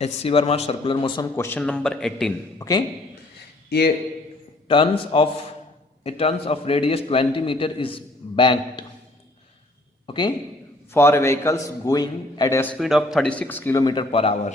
H.C. Verma circular motion question number 18. Okay, a turns of radius 20 meter is banked. Okay, for vehicles going at a speed of 36 kilometer per hour.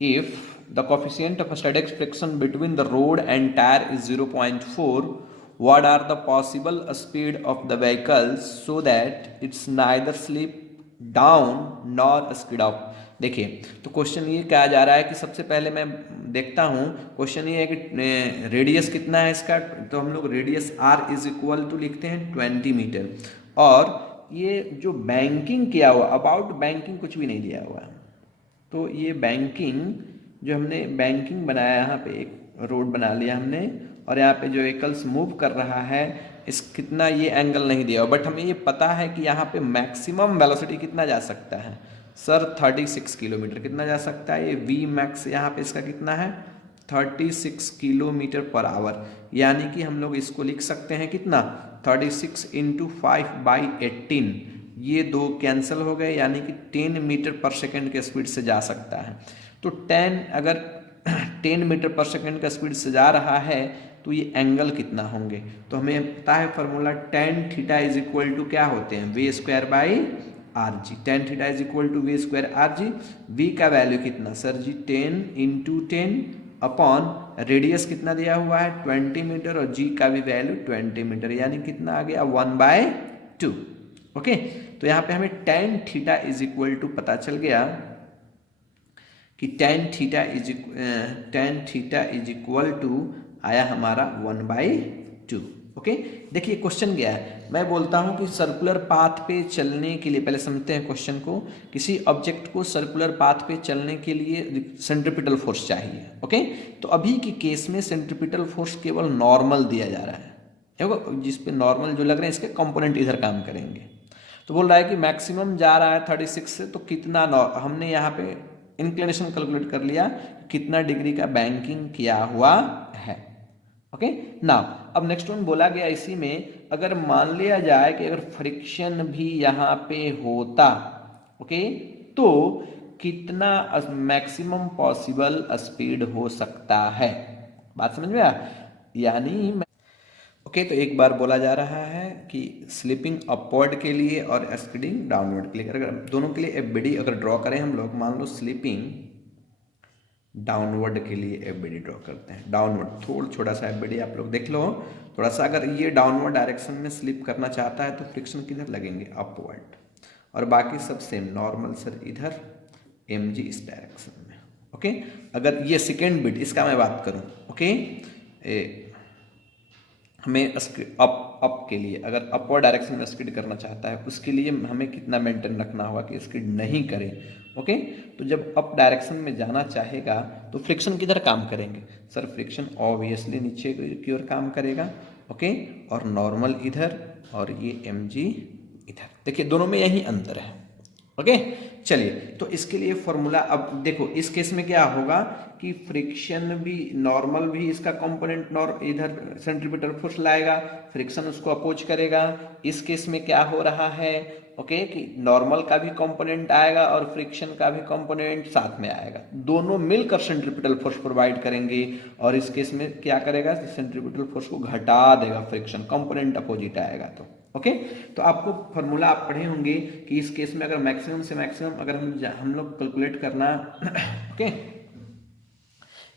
If the coefficient of static friction between the road and tire is 0.4, what are the possible speed of the vehicles so that it's neither slip down nor speed up. देखिए, तो question ये कहा जा रहा है कि सबसे पहले मैं देखता हूँ, क्वेश्चन ये है कि रेडियस कितना है इसका, तो हम लोग radius R is equal to लिखते हैं 20 मीटर, और ये जो बैंकिंग किया हुआ, अबाउट बैंकिंग कुछ भी नहीं दिया हुआ है, तो ये बैंकिंग जो हमने बैंकिंग बनाया, यहाँ पे एक रोड बना लिया हमने, और यहाँ पे जो व्हीकल्स मूव कर रहा है इस कितना ये एंगल नहीं दिया, बट हमें ये पता है कि यहाँ पे मैक्सिमम वेलोसिटी कितना जा सकता है सर, 36 किलोमीटर कितना जा सकता है, ये वी मैक्स यहाँ पे इसका कितना है 36 किलोमीटर पर आवर, यानी कि हम लोग इसको लिख सकते हैं कितना 36 इंटू 5/18, ये दो कैंसिल हो गए, यानी कि 10 मीटर पर सेकेंड के स्पीड से जा सकता है। तो 10 अगर 10 मीटर पर सेकेंड का स्पीड से जा रहा है तो ये एंगल कितना होंगे, तो हमें पता है formula tan theta is equal to क्या होते हैं V square by R G, tan theta is equal to V square R G. V का वैल्यू कितना sir ji 10 into 10 upon radius कितना दिया हुआ है 20 मीटर, और जी का भी वैल्यू 20 मीटर, यानी कितना आ गया 1/2। ओके, तो यहाँ पे हमें tan theta is equal to पता चल गया कि tan theta is equal to आया हमारा 1/2। ओके, देखिए क्वेश्चन गया है, मैं बोलता हूं कि सर्कुलर पाथ पे चलने के लिए, पहले समझते हैं क्वेश्चन को, किसी ऑब्जेक्ट को सर्कुलर पाथ पे चलने के लिए सेंट्रीपिटल फोर्स चाहिए। ओके, तो अभी की केस में सेंट्रीपिटल फोर्स केवल नॉर्मल दिया जा रहा है, देखो जिस पे नॉर्मल जो लग रहे हैं इसके कंपोनेंट इधर काम करेंगे, तो बोल रहा है कि मैक्सिमम जा रहा है 36 से, तो कितना हमने यहाँ पे इंक्लिनेशन कैलकुलेट कर लिया कितना डिग्री का बैंकिंग किया हुआ है। ओके, नाउ अब नेक्स्ट वन बोला गया इसी में, अगर मान लिया जाए कि अगर फ्रिक्शन भी यहाँ पे होता, ओके, तो कितना मैक्सिमम पॉसिबल स्पीड हो सकता है, बात समझ में आया, यानी ओके, तो एक बार बोला जा रहा है कि स्लिपिंग अपवर्ड के लिए और स्पीडिंग डाउनवर्ड के लिए, अगर दोनों के लिए एफबीडी अगर ड्रॉ करें हम लोग, मान लो स्लिपिंग डाउनवर्ड के लिए एफबीडी ड्रॉ करते हैं, डाउनवर्ड थोड़ा छोटा सा एफबीडी आप लोग देख लो थोड़ा सा, अगर ये डाउनवर्ड डायरेक्शन में स्लिप करना चाहता है तो फ्रिक्शन किधर लगेंगे अपवर्ड, और बाकी सब सेम नॉर्मल सर इधर mg इस डायरेक्शन में। ओके, अगर ये सेकेंड बिट इसका मैं बात करूं, ओके, हमें अप के लिए अगर अपवर्ड डायरेक्शन में स्किड करना चाहता है उसके लिए हमें कितना मेंटेन रखना होगा कि स्किड नहीं करे। ओके, तो जब अप डायरेक्शन में जाना चाहेगा तो फ्रिक्शन किधर काम करेंगे सर, फ्रिक्शन ऑब्वियसली नीचे की ओर काम करेगा। ओके, और नॉर्मल इधर और ये mg इधर, देखिए दोनों में यही अंतर है। ओके, चलिए, तो इसके लिए फॉर्मूला अब देखो, इस केस में क्या होगा कि फ्रिक्शन भी नॉर्मल भी इसका कंपोनेंट इधर सेंट्रीपिटल फोर्स लाएगा, फ्रिक्शन उसको अपोज करेगा। इस केस में क्या हो रहा है, ओके, कि नॉर्मल का भी कंपोनेंट आएगा और फ्रिक्शन का भी कंपोनेंट साथ में आएगा, दोनों मिलकर सेंट्रीपिटल फोर्स प्रोवाइड करेंगे, और इस केस में क्या करेगा सेंट्रीपिटल फोर्स को घटा देगा, फ्रिक्शन कंपोनेंट अपोजिट आएगा। तो ओके, तो आपको फॉर्मूला आप पढ़े होंगे कि इस केस में अगर मैक्सिमम से मैक्सिमम अगर हम लोग कैलकुलेट करना ओके,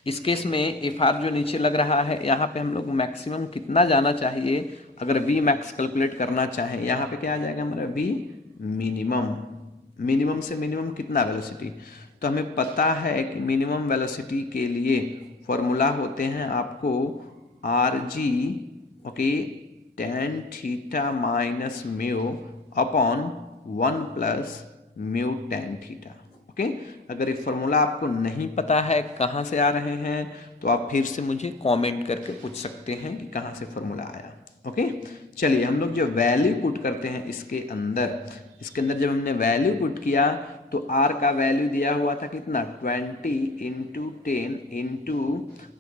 इस केस में एफ आर जो नीचे लग रहा है यहाँ पे हम लोग मैक्सिमम कितना जाना चाहिए, अगर वी मैक्स कैलकुलेट करना चाहें, यहाँ पे क्या आ जाएगा हमारा वी मिनिमम, मिनिमम से मिनिमम कितना वेलोसिटी, तो हमें पता है कि मिनिमम वेलोसिटी के लिए फॉर्मूला होते हैं आपको R G, okay, tan theta minus mu upon 1 plus mu tan theta. Okay, अगर ये फॉर्मूला आपको नहीं पता है कहाँ से आ रहे हैं तो आप फिर से मुझे कमेंट करके पूछ सकते हैं कि कहाँ से फॉर्मूला आया। ओके, चलिए हम लोग जो वैल्यू पुट करते हैं इसके अंदर जब हमने वैल्यू पुट किया तो r का वैल्यू दिया हुआ था कितना 20 into 10 into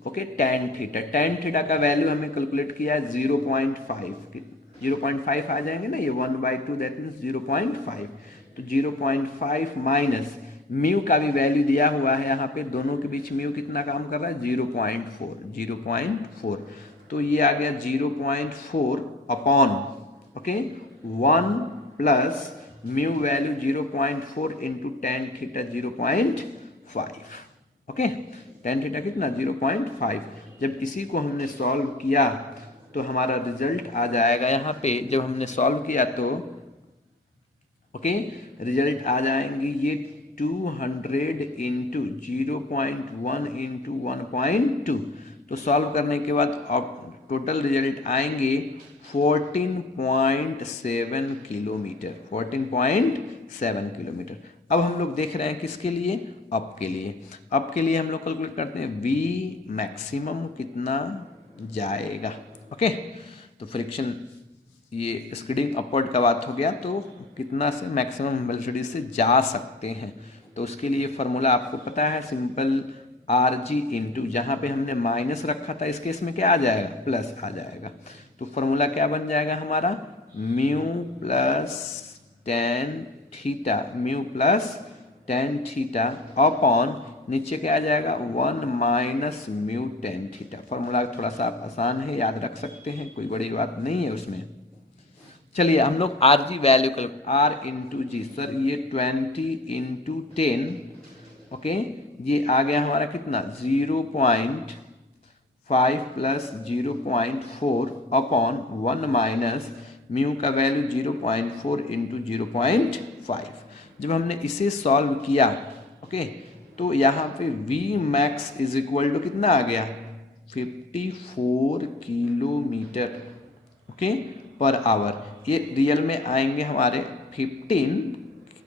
okay tan theta का वैल्यू हमें कैलकुलेट किया 0.5, 0.5 आ जाएंगे ना, ये 1/2 दैट मीन्स 0.5, तो 0.5 माइनस म्यू का भी वैल्यू दिया हुआ है यहाँ पे, दोनों के बीच म्यू कितना काम कर रहा है 0.4, तो ये आ गया 0.4 upon okay 1 plus mu value 0.4 into tan theta 0.5 okay. Tan theta कितना 0.5। जब इसी को हमने सॉल्व किया तो हमारा रिजल्ट आ जाएगा यहाँ पे, जब हमने सॉल्व किया तो ओके रिजल्ट आ जाएंगे ये 200 इंटू 0.1 इंटू 1.2। तो सॉल्व करने के बाद अब टोटल रिजल्ट आएंगे 14.7 किलोमीटर, 14.7 किलोमीटर। अब हम लोग देख रहे हैं किसके लिए, अप के लिए। अप के लिए हम लोग कैलकुलेट करते हैं वी मैक्सिमम कितना जाएगा ओके। तो फ्रिक्शन ये स्कीडिंग अपवर्ड का बात हो गया, तो कितना से मैक्सिमम वेलोसिटी से जा सकते हैं। तो उसके लिए फॉर्मूला आपको पता है, सिंपल आर जी इंटू, जहाँ पे हमने माइनस रखा था इस केस में क्या आ जाएगा प्लस आ जाएगा। तो फॉर्मूला क्या बन जाएगा हमारा mu plus tan theta, mu plus tan theta upon नीचे क्या आ जाएगा 1 minus mu tan theta. Formula थोड़ा सा आसान है, याद रख सकते हैं, कोई बड़ी बात नहीं है उसमें। चलिए हम लोग आर जी वैल्यू कर, आर इंटू जी, सर ये 20 इंटू 10 ओके, ये आ गया हमारा कितना 0.5 प्लस 0.4 अपॉन 1 माइनस म्यू का वैल्यू 0.4 इंटू 0.5। जब हमने इसे सॉल्व किया ओके, तो यहाँ पे V max is equal to कितना आ गया 54 किलोमीटर ओके पर आवर। ये रियल में आएंगे हमारे 15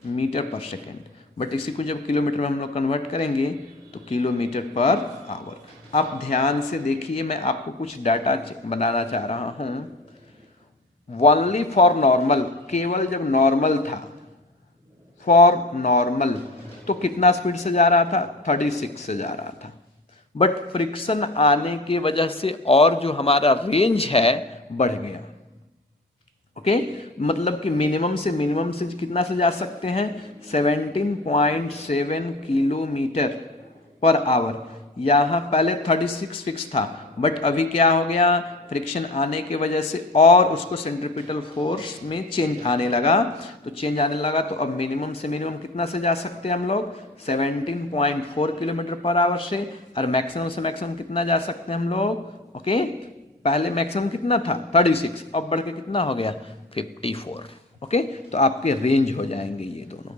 मीटर पर सेकेंड, बट इसी को जब किलोमीटर में हम लोग कन्वर्ट करेंगे तो किलोमीटर पर आवर। आप ध्यान से देखिए, मैं आपको कुछ डाटा बनाना चाह रहा हूँ। ओनली फॉर नॉर्मल, केवल जब नॉर्मल था, फॉर नॉर्मल तो कितना स्पीड से जा रहा था 36 से जा रहा था, बट फ्रिक्शन आने की वजह से और जो हमारा रेंज है बढ़ गया ओके। मतलब कि मिनिमम से कितना से जा सकते हैं 17.7 किलोमीटर पर आवर। यहाँ पहले 36 फिक्स था, बट अभी क्या हो गया फ्रिक्शन आने की वजह से और उसको सेंट्रीपिटल फोर्स में चेंज आने लगा, तो चेंज आने लगा तो अब मिनिमम से मिनिमम कितना से जा सकते हैं हम लोग 17.4 किलोमीटर पर आवर से, और मैक्सिमम से मैक्सिमम कितना जा सकते हैं हम लोग ओके। पहले मैक्सिमम कितना था 36, अब बढ़ के कितना हो गया 54 ओके। तो आपके रेंज हो जाएंगे ये दोनों।